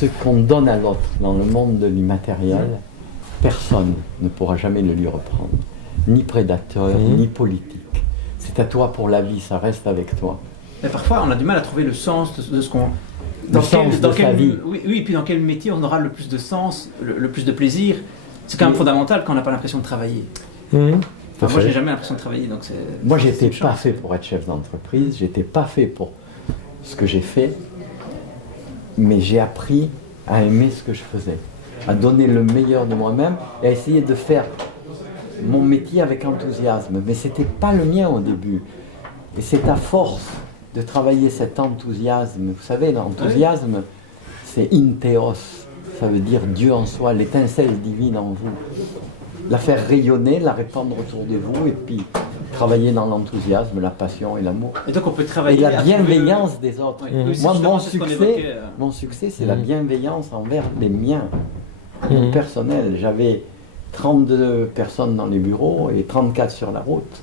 ce qu'on donne à l'autre dans le monde de l'immatériel, personne ne pourra jamais le lui reprendre. Ni prédateur, ni politique. C'est à toi pour la vie, ça reste avec toi. Mais parfois, on a du mal à trouver le sens de ce qu'on... Dans sa vie. Oui, puis dans quel métier on aura le plus de sens, le plus de plaisir. C'est quand même fondamental quand on n'a pas l'impression de travailler. Moi, j'ai jamais l'impression de travailler. Donc moi, j'étais pas fait pour être chef d'entreprise, j'étais pas fait pour ce que j'ai fait, mais j'ai appris à aimer ce que je faisais, à donner le meilleur de moi-même et à essayer de faire mon métier avec enthousiasme. Mais c'était pas le mien au début. Et c'est à force de travailler cet enthousiasme. Vous savez, l'enthousiasme, c'est in theos, ça veut dire Dieu en soi, l'étincelle divine en vous. La faire rayonner, la répandre autour de vous, et puis travailler dans l'enthousiasme, la passion et l'amour. Et donc on peut travailler... Et la bienveillance des autres. Moi, mon succès, c'est la bienveillance envers les miens, personnels. J'avais 32 personnes dans les bureaux et 34 sur la route.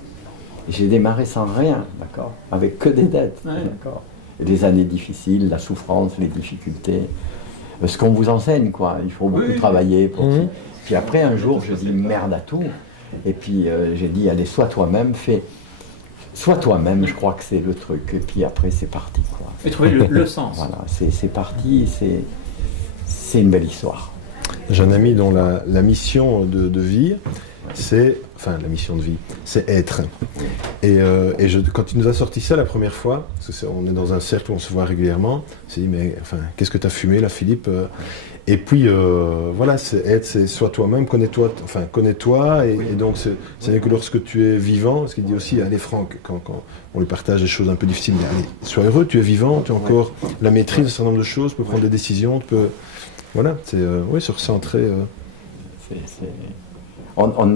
J'ai démarré sans rien, d'accord, avec que des dettes, d'accord. Et des années difficiles, la souffrance, les difficultés, ce qu'on vous enseigne, quoi. Il faut beaucoup travailler pour... Puis après, un jour, je dis merde à tout. Et puis j'ai dit, allez, sois toi-même, sois toi-même, je crois que c'est le truc. Et puis après, c'est parti, quoi. Et trouver le sens. Voilà, c'est parti, c'est une belle histoire. J'ai un ami dont la mission de vie, la mission de vie, c'est être. Et quand il nous a sorti ça la première fois, parce qu'on est dans un cercle où on se voit régulièrement, on s'est dit, mais enfin, qu'est-ce que tu as fumé là, Philippe? Et puis, voilà, c'est être, c'est sois toi-même, connais-toi, et donc c'est que lorsque tu es vivant, parce qu'il dit aussi, allez Franck, quand on lui partage des choses un peu difficiles, il dit, allez, sois heureux, tu es vivant, tu as encore la maîtrise d'un certain nombre de choses, tu peux prendre des décisions, tu peux... Voilà, c'est se recentrer. On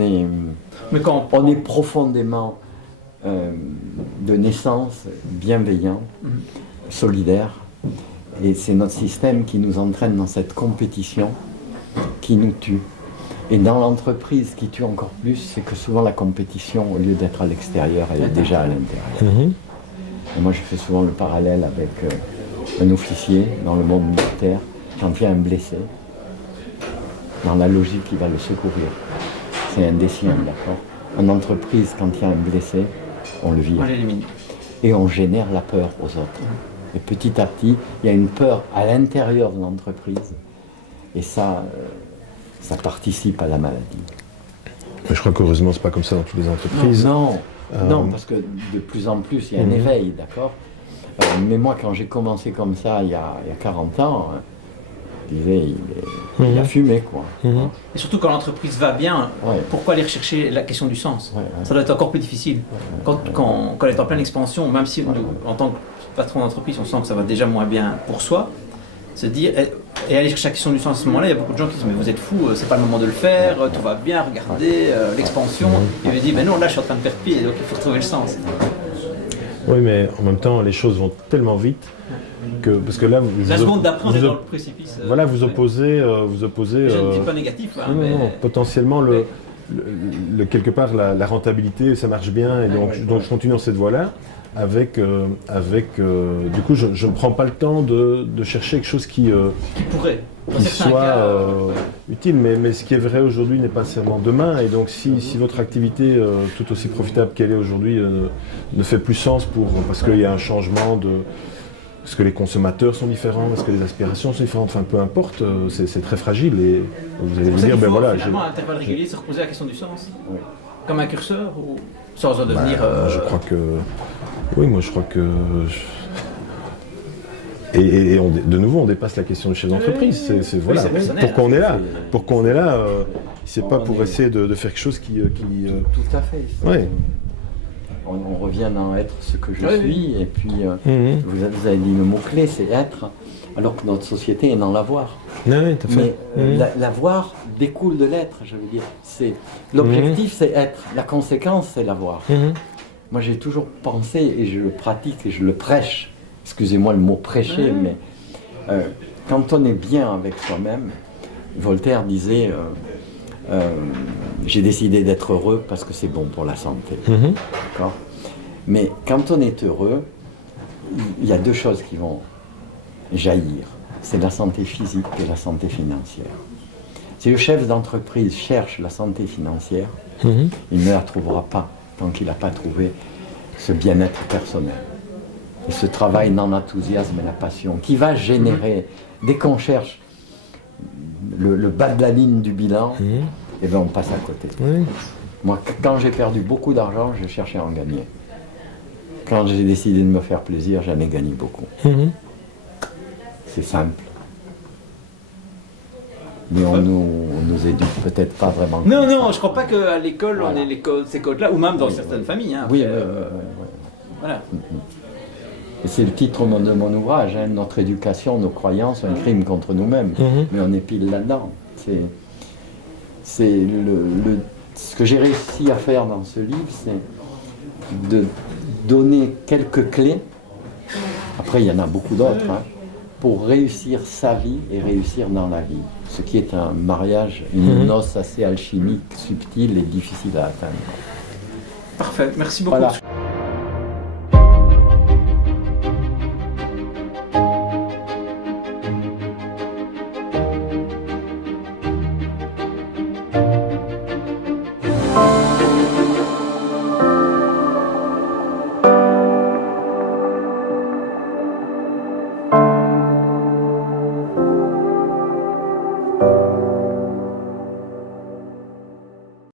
est profondément de naissance bienveillant, solidaire, et c'est notre système qui nous entraîne dans cette compétition qui nous tue. Et dans l'entreprise, ce qui tue encore plus, c'est que souvent la compétition, au lieu d'être à l'extérieur, elle est déjà à l'intérieur. Et moi, je fais souvent le parallèle avec un officier dans le monde militaire. Quand il y a un blessé, dans la logique, il va le secourir. C'est un des siens, d'accord. En entreprise, quand il y a un blessé, on le vire. On l'élimine. Et on génère la peur aux autres. Et petit à petit, il y a une peur à l'intérieur de l'entreprise. Et ça participe à la maladie. Mais je crois qu'heureusement, c'est pas comme ça dans toutes les entreprises. Non, parce que de plus en plus, il y a un éveil, d'accord. Mais moi, quand j'ai commencé comme ça, il y a 40 ans, je disais, il a fumé, quoi. Et surtout quand l'entreprise va bien, pourquoi aller rechercher la question du sens? Ça doit être encore plus difficile. Quand elle est en pleine expansion, même si en tant que patron d'entreprise, on sent que ça va déjà moins bien pour soi, se dire, et aller chercher la question du sens à ce moment-là, il y a beaucoup de gens qui disent, mais vous êtes fous, c'est pas le moment de le faire, tout va bien, regardez, l'expansion. Et il me dit, mais non, là je suis en train de perdre pied, donc il faut retrouver le sens. Oui, mais en même temps, les choses vont tellement vite parce que là, la seconde d'après, on est dans le précipice. Voilà, vous opposez. Je ne dis pas négatif. Non, potentiellement, quelque part, la rentabilité, ça marche bien, et donc je continue dans cette voie-là. Du coup, je ne prends pas le temps de chercher quelque chose qui soit utile, mais ce qui est vrai aujourd'hui n'est pas seulement demain, et donc si votre activité, tout aussi profitable qu'elle est aujourd'hui, ne fait plus sens parce qu'il y a un changement parce que les consommateurs sont différents, parce que les aspirations sont différentes, enfin peu importe, c'est très fragile, et vous allez vous dire, ben voilà... Finalement, à intervalles réguliers, se reposer la question du sens, comme un curseur, ou sans en devenir... Je crois que... Oui, moi je crois que... Et de nouveau, on dépasse la question du chef d'entreprise. Voilà. Pourquoi on est là? Pourquoi on est là? C'est pas pour essayer de faire quelque chose qui... Tout à fait. Ouais. On revient à être ce que je suis, et puis vous avez dit le mot-clé, c'est être, alors que notre société est dans l'avoir. Oui, tout à fait. Mais l'avoir découle de l'être, je veux dire. L'objectif, c'est être. La conséquence, c'est l'avoir. Moi, j'ai toujours pensé, et je le pratique, et je le prêche, excusez-moi le mot prêcher, mais quand on est bien avec soi-même, Voltaire disait j'ai décidé d'être heureux parce que c'est bon pour la santé. D'accord ? Mais quand on est heureux, il y a deux choses qui vont jaillir. c'est la santé physique et la santé financière. Si le chef d'entreprise cherche la santé financière, il ne la trouvera pas tant qu'il n'a pas trouvé ce bien-être personnel. Et ce travail dans l'enthousiasme et la passion qui va générer, dès qu'on cherche le bas de la ligne du bilan, eh ben on passe à côté. Moi, quand j'ai perdu beaucoup d'argent, je cherchais à en gagner. Quand j'ai décidé de me faire plaisir, j'en ai gagné beaucoup. C'est simple. Mais on nous éduque peut-être pas vraiment. Non, non, je crois pas qu'à l'école, on ait ces codes-là, ou même dans certaines familles. Hein, oui, voilà. Et c'est le titre de mon ouvrage, hein, Notre éducation, nos croyances, un crime contre nous-mêmes. Mais on est pile là-dedans. Ce que j'ai réussi à faire dans ce livre, c'est de donner quelques clés. Après, il y en a beaucoup d'autres. Hein, pour réussir sa vie et réussir dans la vie. Ce qui est un mariage, une noce assez alchimique, subtile et difficile à atteindre. Parfait, merci beaucoup. Voilà.